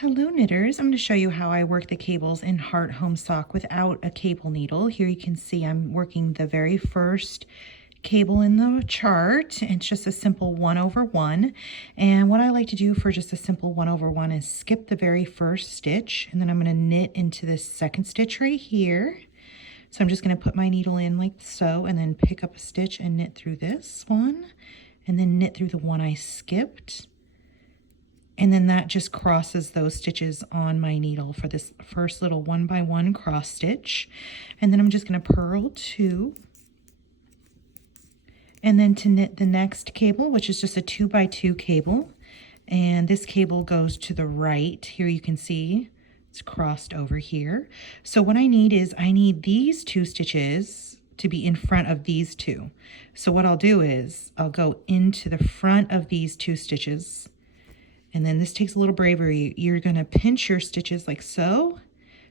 Hello knitters, I'm going to show you how I work the cables in Hearthome Sock without a cable needle. Here you can see I'm working the very first cable in the chart. It's just a simple 1/1. And what I like to do for just a simple 1/1 is skip the very first stitch, and then I'm going to knit into this second stitch right here. So I'm just going to put my needle in like so, and then pick up a stitch and knit through this one, and then knit through the one I skipped. And then that just crosses those stitches on my needle for this first little 1x1 cross stitch. And then I'm just going to purl 2. And then to knit the next cable, which is just a 2x2 cable. And this cable goes to the right. Here you can see it's crossed over here. So what I need is I need these 2 stitches to be in front of these 2. So what I'll do is I'll go into the front of these 2 stitches. And then this takes a little bravery. You're going to pinch your stitches like so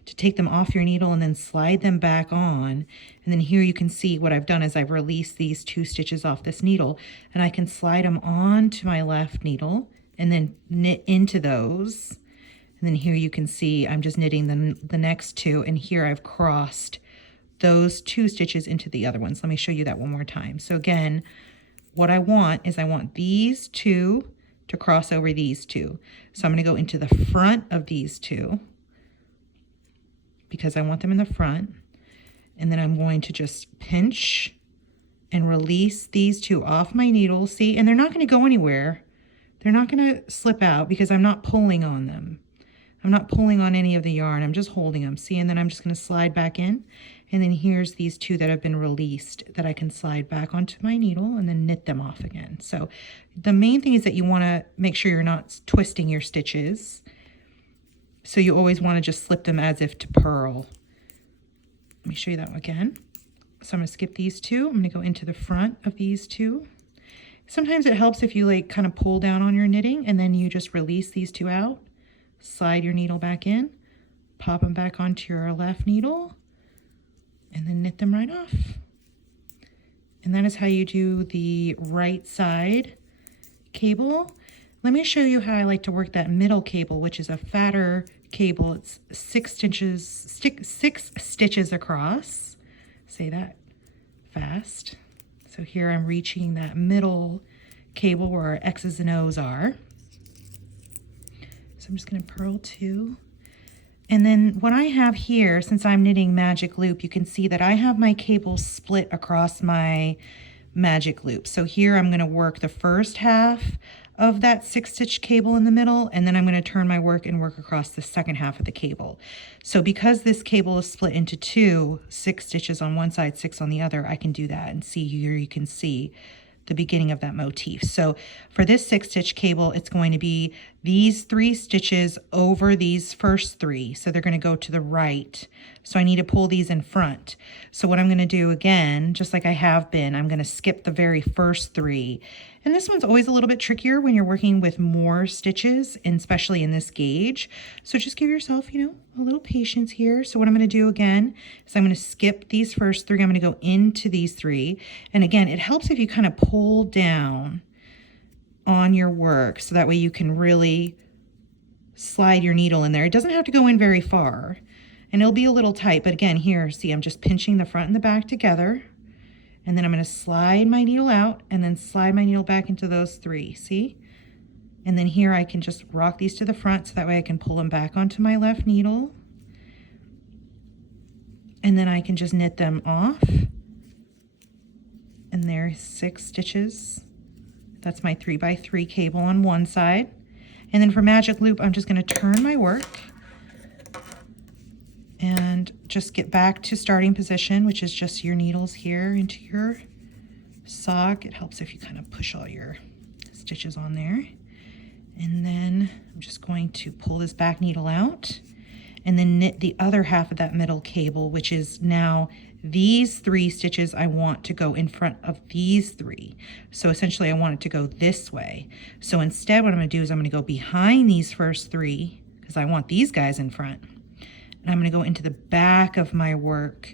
to take them off your needle and then slide them back on. And then here you can see what I've done is I've released these 2 stitches off this needle, and I can slide them onto my left needle and then knit into those. And then here you can see I'm just knitting the next 2, and here I've crossed those 2 stitches into the other ones. Let me show you that one more time. So again, what I want is I want these 2 to cross over these 2. So I'm going to go into the front of these 2 because I want them in the front. And then I'm going to just pinch and release these 2 off my needle. See, and they're not going to go anywhere. They're not going to slip out because I'm not pulling on them. I'm not pulling on any of the yarn. I'm just holding them. See, and then I'm just going to slide back in. And then here's these 2 that have been released that I can slide back onto my needle and then knit them off again. So the main thing is that you want to make sure you're not twisting your stitches. So you always want to just slip them as if to purl. Let me show you that again. So I'm going to skip these 2. I'm going to go into the front of these 2. Sometimes it helps if you like kind of pull down on your knitting and then you just release these 2 out. Slide your needle back in, pop them back onto your left needle, and then knit them right off. And that is how you do the right side cable. Let me show you how I like to work that middle cable, which is a fatter cable. It's 6 stitches across. Say that fast. So here I'm reaching that middle cable where our X's and O's are. So I'm just going to purl 2. And then what I have here, since I'm knitting magic loop, you can see that I have my cable split across my magic loop. So here I'm going to work the first half of that 6-stitch cable in the middle, and then I'm going to turn my work and work across the second half of the cable. So because this cable is split into 2, 6 stitches on one side, 6 on the other, I can do that. And see here you can see the beginning of that motif. So for this 6-stitch cable, it's going to be these 3 stitches over these first 3. So they're going to go to the right. So I need to pull these in front. So what I'm going to do again, just like I have been, I'm going to skip the very first 3. And this one's always a little bit trickier when you're working with more stitches, and especially in this gauge. So just give yourself, a little patience here. So what I'm going to do again is I'm going to skip these first 3. I'm going to go into these 3. And again, it helps if you kind of pull down on your work so that way you can really slide your needle in there. It doesn't have to go in very far, and it'll be a little tight, but again, here, see, I'm just pinching the front and the back together, and then I'm going to slide my needle out and then slide my needle back into those 3, see? And then here I can just rock these to the front so that way I can pull them back onto my left needle, and then I can just knit them off. And there's 6 stitches. That's my 3x3 cable on one side. And then for magic loop, I'm just going to turn my work and just get back to starting position, which is just your needles here into your sock. It helps if you kind of push all your stitches on there. And then I'm just going to pull this back needle out and then knit the other half of that middle cable, which is now these 3 stitches I want to go in front of these 3. So essentially I want it to go this way. So instead what I'm going to do is I'm going to go behind these first 3 because I want these guys in front. And I'm going to go into the back of my work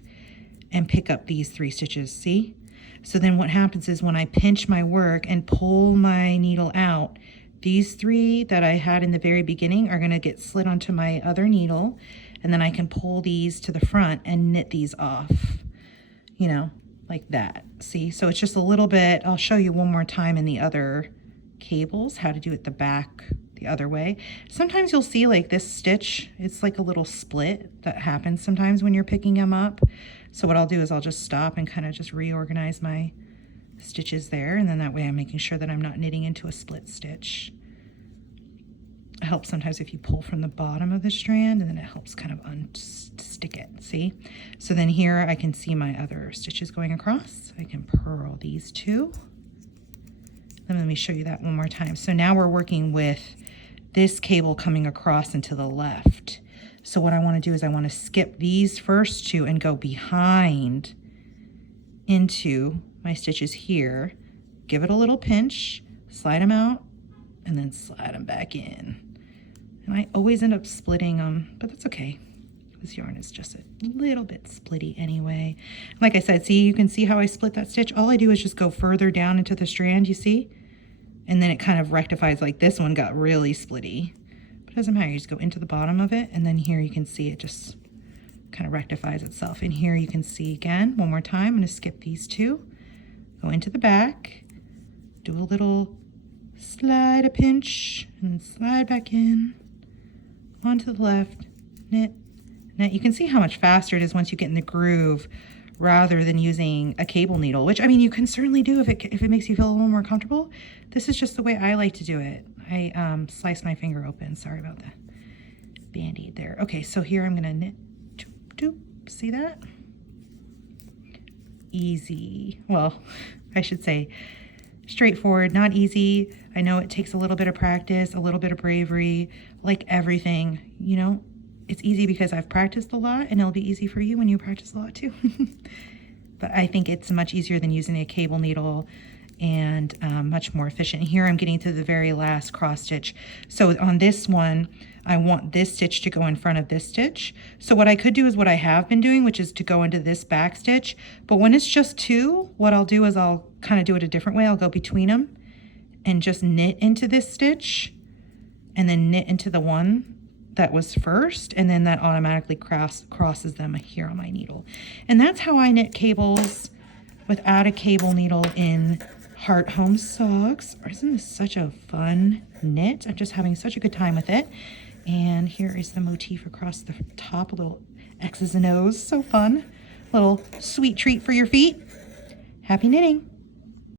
and pick up these 3 stitches, see? So then what happens is when I pinch my work and pull my needle out, These 3 that I had in the very beginning are gonna get slid onto my other needle, and then I can pull these to the front and knit these off, you know, like that. See, so it's just a little bit, I'll show you one more time in the other cables how to do it the back the other way. Sometimes you'll see like this stitch, it's like a little split that happens sometimes when you're picking them up. So what I'll do is I'll just stop and kind of just reorganize my stitches there, and then that way I'm making sure that I'm not knitting into a split stitch. It helps sometimes if you pull from the bottom of the strand, and then it helps kind of unstick it, see? So then here I can see my other stitches going across. I can purl these 2. Then let me show you that one more time. So now we're working with this cable coming across and to the left. So what I want to do is I want to skip these first 2 and go behind into my stitches here, give it a little pinch, slide them out, and then slide them back in. And I always end up splitting them, but that's okay. This yarn is just a little bit splitty anyway. Like I said, see, you can see how I split that stitch. All I do is just go further down into the strand, you see? And then it kind of rectifies, like this one got really splitty. But it doesn't matter, you just go into the bottom of it, and then here you can see it just kind of rectifies itself. And here you can see again, one more time, I'm gonna skip these 2, go into the back, do a little slide, a pinch, and then slide back in, onto the left, knit. Now you can see how much faster it is once you get in the groove rather than using a cable needle, which I mean you can certainly do if it makes you feel a little more comfortable. This is just the way I like to do it. I sliced my finger open, sorry about the band-aid there. Okay, so here I'm gonna knit, doop, doop. See that? Easy, well, I should say straightforward, not easy. I know it takes a little bit of practice, a little bit of bravery, like everything, you know. It's easy because I've practiced a lot, and it'll be easy for you when you practice a lot too. But I think it's much easier than using a cable needle, and much more efficient. Here I'm getting to the very last cross stitch. So on this one, I want this stitch to go in front of this stitch. So what I could do is what I have been doing, which is to go into this back stitch. But when it's just 2, what I'll do is I'll kind of do it a different way. I'll go between them and just knit into this stitch, and then knit into the one that was first, and then that automatically crosses them here on my needle. And that's how I knit cables without a cable needle in Hearthome Socks. Isn't this such a fun knit? I'm just having such a good time with it. And here is the motif across the top, a little X's and O's, so fun. Little sweet treat for your feet. Happy knitting.